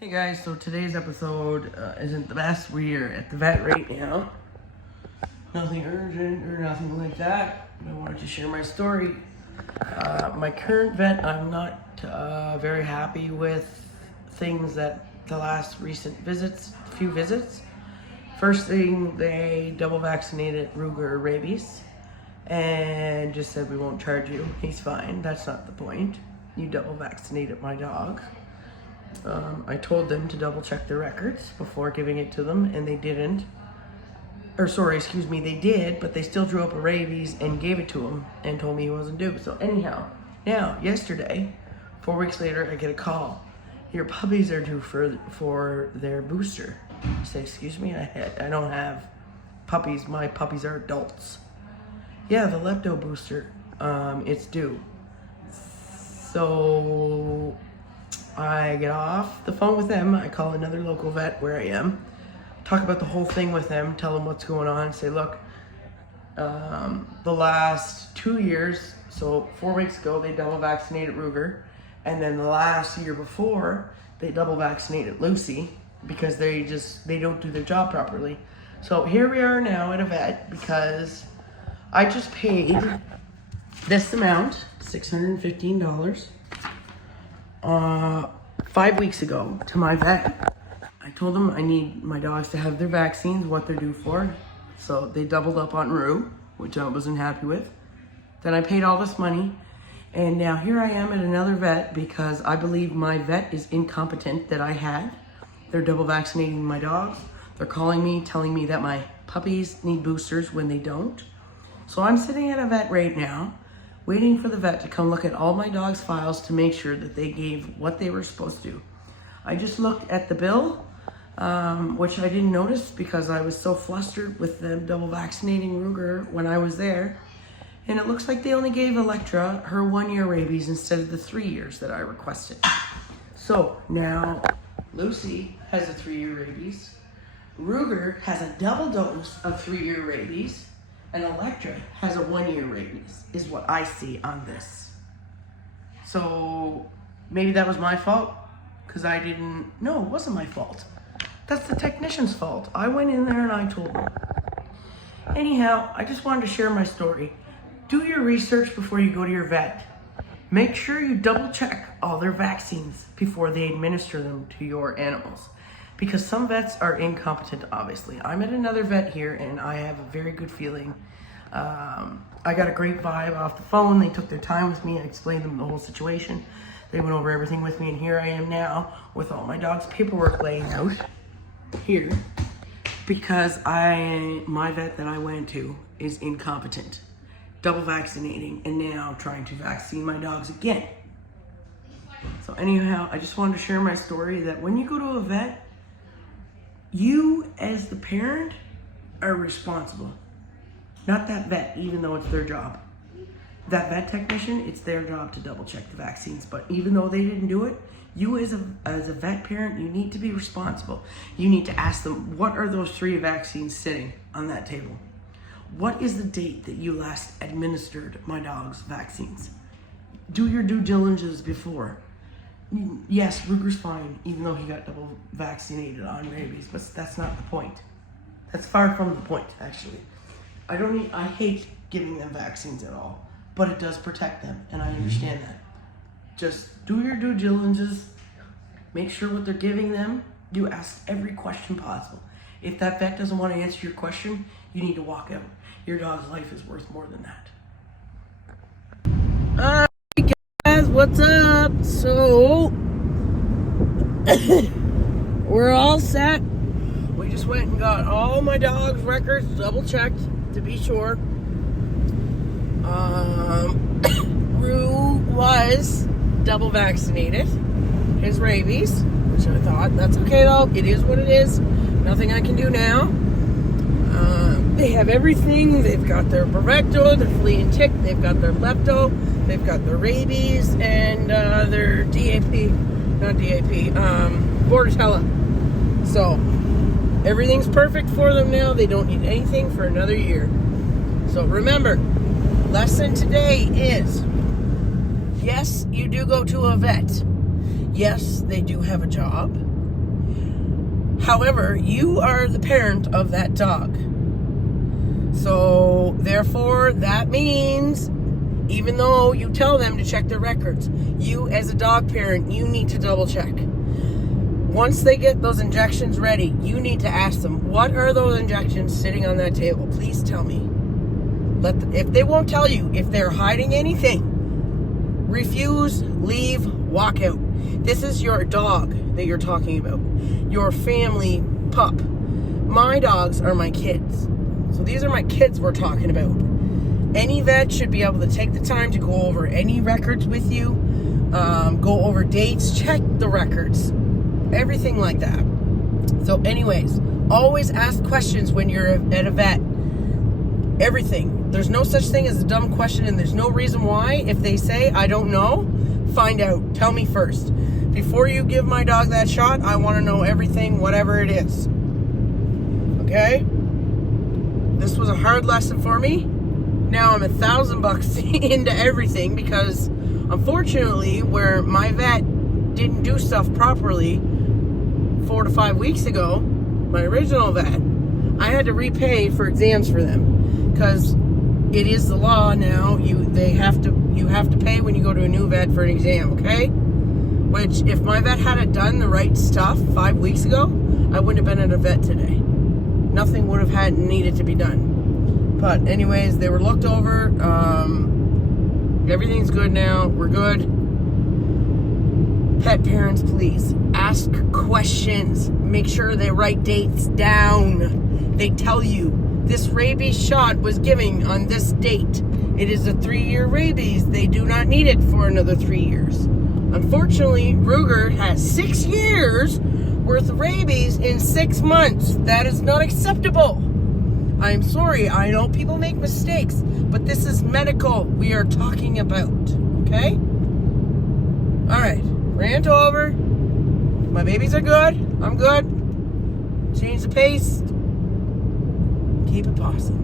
Hey guys, so today's episode isn't the best. We are at the vet right now. Nothing urgent or nothing like that. I wanted to share my story. My current vet, I'm not very happy with things that the last recent few visits. First thing, they double vaccinated Ruger rabies and just said we won't charge you. He's fine, that's not the point. You double vaccinated my dog. I told them to double check their records before giving it to them, and they didn't. They did, but they still drew up a rabies and gave it to him and told me he wasn't due. So anyhow, now, yesterday, 4 weeks later, I get a call. Your puppies are due for their booster. I say, excuse me, I don't have puppies. My puppies are adults. Yeah, the lepto booster, it's due. So I get off the phone with them. I call another local vet where I am, talk about the whole thing with them, tell them what's going on, say, look, the last 2 years, so 4 weeks ago, they double vaccinated Ruger, and then the last year before, they double vaccinated Lucy because they don't do their job properly. So here we are now at a vet because I just paid this amount, $615, 5 weeks ago to my vet. I told them I need my dogs to have their vaccines, what they're due for. So they doubled up on Rue, which I wasn't happy with. Then I paid all this money, and now here I am at another vet because I believe my vet is incompetent that I had. They're double vaccinating my dogs. They're calling me, telling me that my puppies need boosters when they don't. So I'm sitting at a vet right now, waiting for the vet to come look at all my dog's files to make sure that they gave what they were supposed to. I just looked at the bill, which I didn't notice because I was so flustered with them double vaccinating Ruger when I was there. And it looks like they only gave Electra her 1 year rabies instead of the 3 years that I requested. So now Lucy has a 3 year rabies. Ruger has a double dose of 3 year rabies. And Electra has a 1 year rabies, is what I see on this. So maybe that was my fault, because no, it wasn't my fault. That's the technician's fault. I went in there and I told them. Anyhow, I just wanted to share my story. Do your research before you go to your vet. Make sure you double check all their vaccines before they administer them to your animals. Because some vets are incompetent, obviously. I'm at another vet here, and I have a very good feeling. I got a great vibe off the phone. They took their time with me. I explained them the whole situation. They went over everything with me, and here I am now with all my dog's paperwork laying out here because my vet that I went to is incompetent, double vaccinating, and now trying to vaccine my dogs again. So anyhow, I just wanted to share my story that when you go to a vet, you, as the parent, are responsible. Not that vet, even though it's their job. That vet technician, it's their job to double check the vaccines. But even though they didn't do it, you as a vet parent, you need to be responsible. You need to ask them, what are those 3 vaccines sitting on that table? What is the date that you last administered my dog's vaccines? Do your due diligence before. Yes, Ruger's fine, even though he got double vaccinated on rabies, but that's not the point. That's far from the point, actually. I hate giving them vaccines at all, but it does protect them, and I understand that. Just do your due diligence, make sure what they're giving them, you ask every question possible. If that vet doesn't want to answer your question, you need to walk out. Your dog's life is worth more than that. Guys, what's up? So we're all set. We just went and got all my dog's records double checked to be sure. Rue was double vaccinated, his rabies, which I thought, that's okay though, it is what it is, nothing I can do now. They have everything. They've got their Bravecto, their flea and tick, they've got their lepto, they've got their rabies, and their Bordetella. So everything's perfect for them now. They don't need anything for another year. So remember, lesson today is, yes, you do go to a vet. Yes, they do have a job. However, you are the parent of that dog. So, therefore, that means, even though you tell them to check their records, you as a dog parent, you need to double check. Once they get those injections ready, you need to ask them, what are those injections sitting on that table? Please tell me. If they won't tell you, if they're hiding anything, refuse, leave, walk out. This is your dog that you're talking about. Your family pup. My dogs are my kids. So these are my kids we're talking about. Any vet should be able to take the time to go over any records with you, go over dates, check the records, everything like that. So anyways, always ask questions when you're at a vet. Everything. There's no such thing as a dumb question, and there's no reason why. If they say, I don't know, find out. Tell me first. Before you give my dog that shot, I want to know everything, whatever it is. Okay? This was a hard lesson for me. Now I'm $1,000 into everything because, unfortunately, where my vet didn't do stuff properly 4 to 5 weeks ago, my original vet, I had to repay for exams for them because it is the law now. You have to pay when you go to a new vet for an exam, okay? Which, if my vet had done the right stuff 5 weeks ago, I wouldn't have been at a vet today. Nothing would have needed to be done. But anyways, they were looked over. Everything's good now. We're good. Pet parents, please ask questions. Make sure they write dates down. They tell you this rabies shot was given on this date. It is a 3-year rabies. They do not need it for another 3 years. Unfortunately, Ruger has 6 years worth of rabies in 6 months. That is not acceptable. I'm sorry. I know people make mistakes, but this is medical we are talking about. Okay? All right. Rant over. My babies are good. I'm good. Change the pace. Keep it possible.